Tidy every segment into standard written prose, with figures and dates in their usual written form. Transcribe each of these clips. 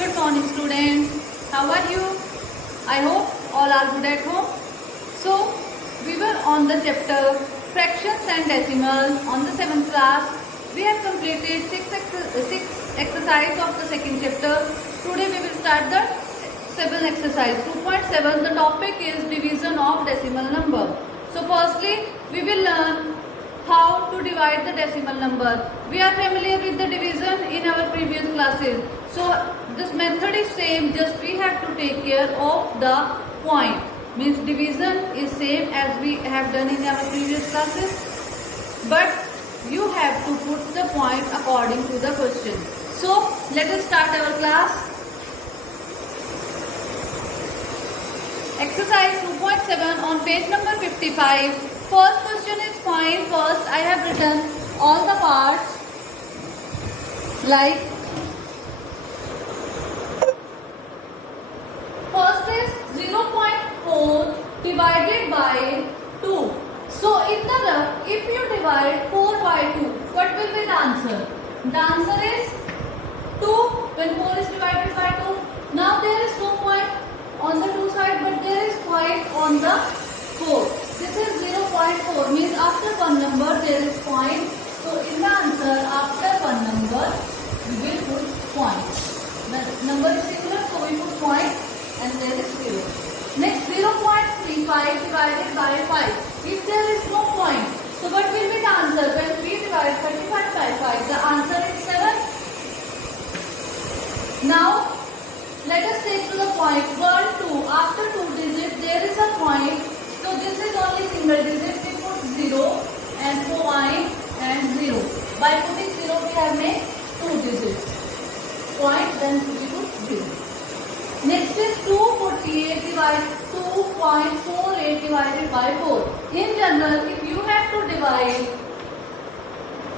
Good morning, students. How are you? I hope all are good at home. So, we were on the chapter fractions and decimals on the 7th class. We have completed six exercises of the second chapter. Today we will start the 7th exercise. 2.7. The topic is division of decimal number. So, firstly, we will learn how to divide the decimal number. We are familiar with the division in our previous classes. So this method is same, just we have to take care of the point. Means division is same as we have done in our previous classes, but you have to put the point according to the question. So let us start our class. Exercise 2.7 on page number 55. First question is find. First I have written all the parts like first is 0.4 divided by 2. So in the rough, if you divide 4 by 2, what will be the answer? The answer is 2 when 4 is divided by 2. Now there is no point on the 2 side, but there is point on the 4. This is 0.4, means after one number there is point. So in the answer, after one number we will put point. The number is similar, so we put point and there is 0. Next 0.35 divided by 5. If there is no point, so what will be the answer? When we divide 35 by 5, the answer is 7. Now let us take to the point 1, 2. After 2 digits there is a point. So this is only single digit. We put 0 and point and 0. By putting 0 we have made 2 digits. Point, then we put 0. Next is 248 divided 2.48 divided by 4. In general, if you have to divide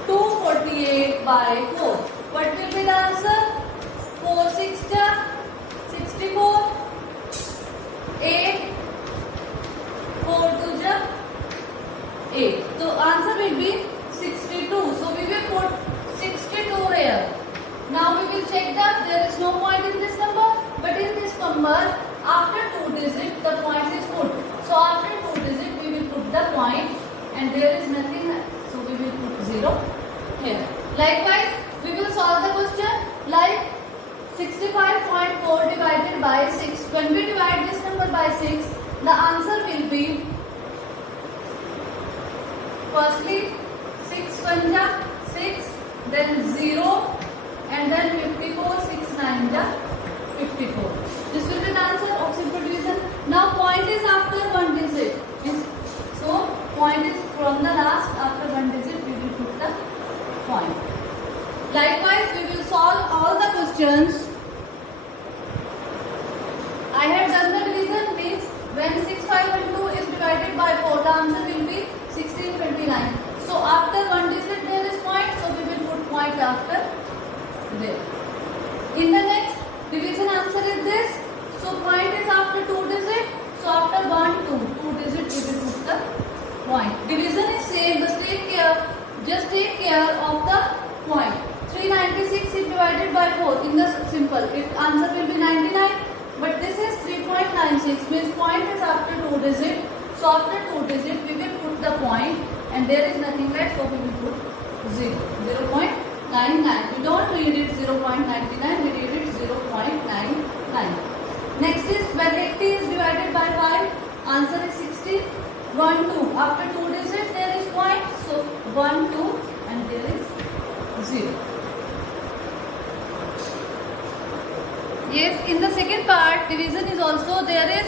248 by 4, what will be the answer? 4 6 64, 8, 4 2 8. So answer will be 62. So we will put 62 here. Now we will check that there is no point in this number, but in this number after 2 digits the point is put. So after 2 digits we will put the point and there is nothing, so we will put 0 here. Likewise we will solve the question like 65.4 divided by 6. When we divide this number by 6, the answer will be firstly 6 1 6, then 0, and then 54, 6 9 54. This will be the answer of simple division. Now point is after one digit. So point is from the last, after one digit we will put the point. Likewise we will solve all the questions. I have done the division, means when 6 5 and 2 is divided by 4, the answer will be 1629. So after one digit there is point, so we will put point after there. In the next division answer is this. So point is after 2 digits. So after 1 2 digits we will put the point. Division is same, but just take care of the point. 396 is divided by 4 in the simple. Its answer will be 99. But this is 3.96, means point is after 2 digits. So after 2 digits we will put the point and there is nothing left, so we will put 0. 0.99. We don't read it 0.99, we read it 0.99. Next is when 80 is divided by 5, answer is 60. 1 2. After 2 digits there is point, so 1 2 and there is 0. Yes, in the second part, division is also there is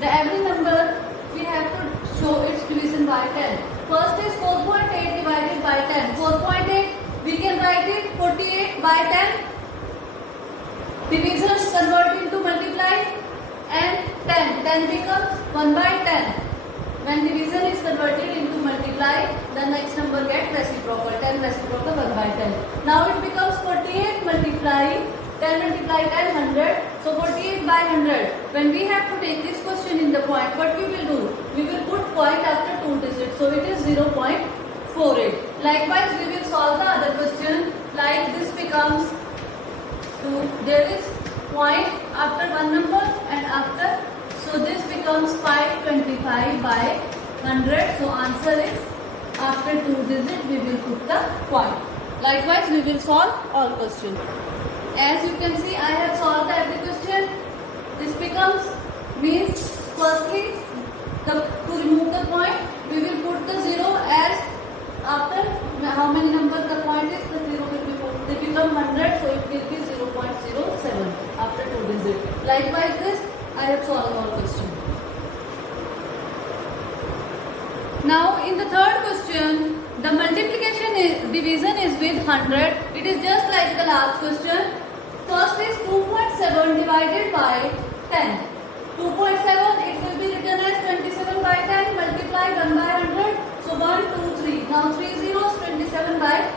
the every number we have to show its division by 10. First is 4.8 divided by 10. 4.8 we can write it 48 by 10. Division convert into multiply and 10. 10 becomes 1 by 10. When division is converted into multiply, the next number gets reciprocal. 10 reciprocal 1 by 10. Now it becomes 48 multiply 10 multiply 10 100. So 48 by 100. When we have to take this question in the point, what we will do? We will put point after 2 digits. So it is 0.48. Likewise, we will solve the other question. Like this becomes 2. There is point after one number and after. So this becomes 525 by 100. So answer is after 2 digit we will put the point. Likewise we will solve all questions. As you can see, I have solved every question. This becomes means firstly to remove the point we will put the 0 as after how many numbers the point is, the 0 will be put. They become 100, so it will be 0.07 after 2 digits. Likewise this I have solved all questions. Now in the third question, the multiplication division is with 100. It is just like the last question. First is 2.7 divided by 10. 2.7 it will be written as 27 by 10 multiply 1 by 100. So 1, 2, 3. Now 3 zeros 27 by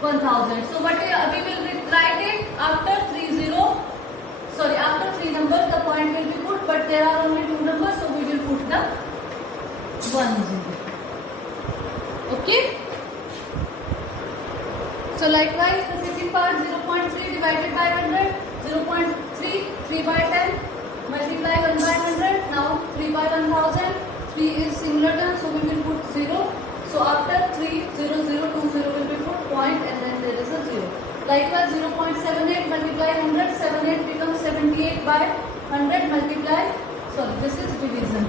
1000. So what we will write it after 3 0. Sorry, after 3 numbers the point will be put, but there are only 2 numbers, so we will put the 1 0. Okay. So likewise the second part 0.3 divided by 100. 0.3 3 by 10 multiply 1 by 100. Now 3 by 1000. 3 is singular term, so we will put 0. So after 3 0 0 2 0 will be put point and then there is a 0. Likewise 0.78 multiply 100. 78 becomes 78 by 100 multiply. Sorry, this is division.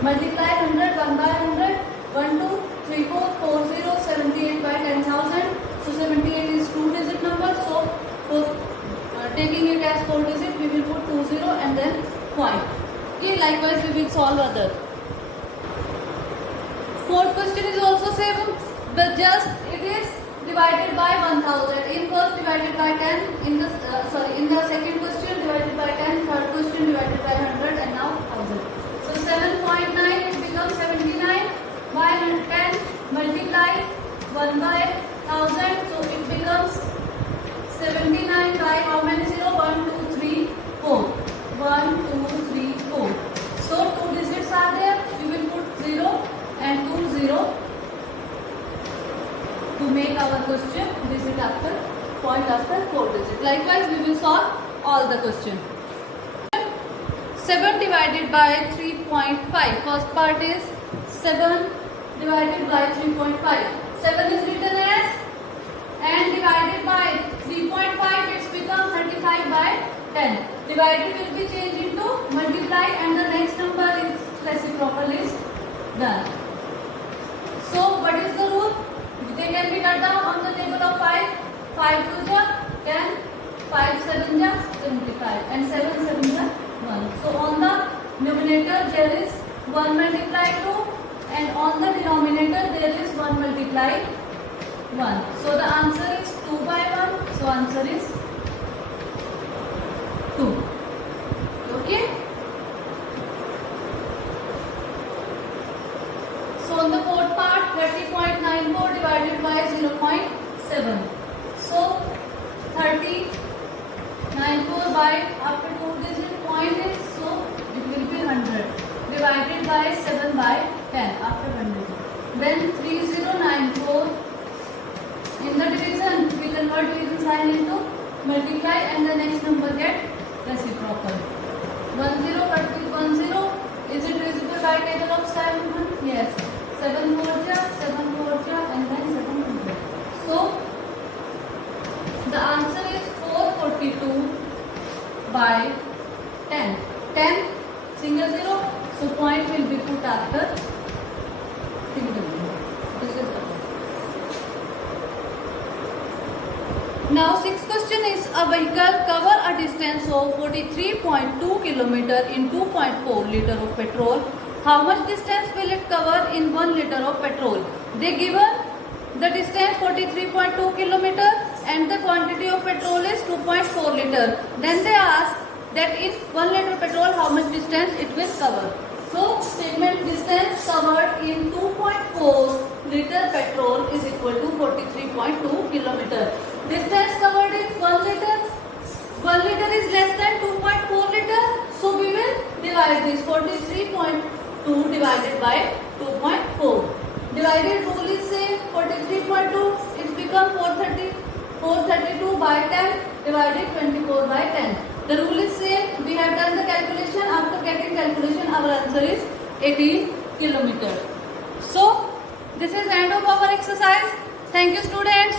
Multiply 100 1 by 100. 1 2 3 4 4 0 78 by 10,000. So 78 is 2 digit number. So taking it as 4 digit we will put 2 0 and then point. Okay, likewise we will solve other. Fourth question is also same, but just it is divided by 1000. In first divided by 10, in the second question divided by 10, third question divided by 100 and now 1000. So 7.9 it becomes 79 by 10 multiply 1 by 1000. So it becomes 79 by how many 0? 1 2 3 4. 1 2 3 4. So 2 digits are there. We will put 0 and 2 0 to make our question digit after point after 4 digits. Likewise we will solve all the question. 7 divided by 3.5. First part is 7 divided by 3.5. 7 is written as and divided by 3.5 it's become 35 by 10. Divided will be changed into multiply and the next number is reciprocal is done. So what is the rule? They can be cut down on the table of 5. 5 2 ja 10, 5 7 ja 25 and 7 7 ja 1. So on the numerator there is 1 multiply 2 and on the denominator there is 1 multiply 1. So the answer is 2 by 1. So answer is 2. Okay. So on the fourth part 30.94 divided by 0.7. So 30.94 by after 2 digit point is, so it will be 100 divided by 7 by 10 after 1 digit. Then 3094 in the division we convert division sign into multiply and the next number get reciprocal. 10 cut with 10. Is it divisible by table of 7? Yes. 7 4 ja 7 4 ja and then 7 2. So the answer is 442 by 10. 10 single 0. So point will be put after single 0. This is the now sixth question is a vehicle cover a distance of 43.2 km in 2.4 liter of petrol. How much distance will it cover in 1 liter of petrol? They given the distance 43.2 km and the quantity of petrol is 2.4 liter. Then they ask that in 1 liter petrol how much distance it will cover. So statement distance covered in 2.4 liter petrol is equal to 43.2 km. Distance covered in 1 liter. 1 liter is less than 2.4 liter. So we will divide this 43.2 divided by 2.4. Divided rule is same. 43.2 it become 432 by 10. divided 24 by 10. The rule is same. We have done the calculation. After getting calculation, our answer is 18 kilometers. So this is end of our exercise. Thank you, students.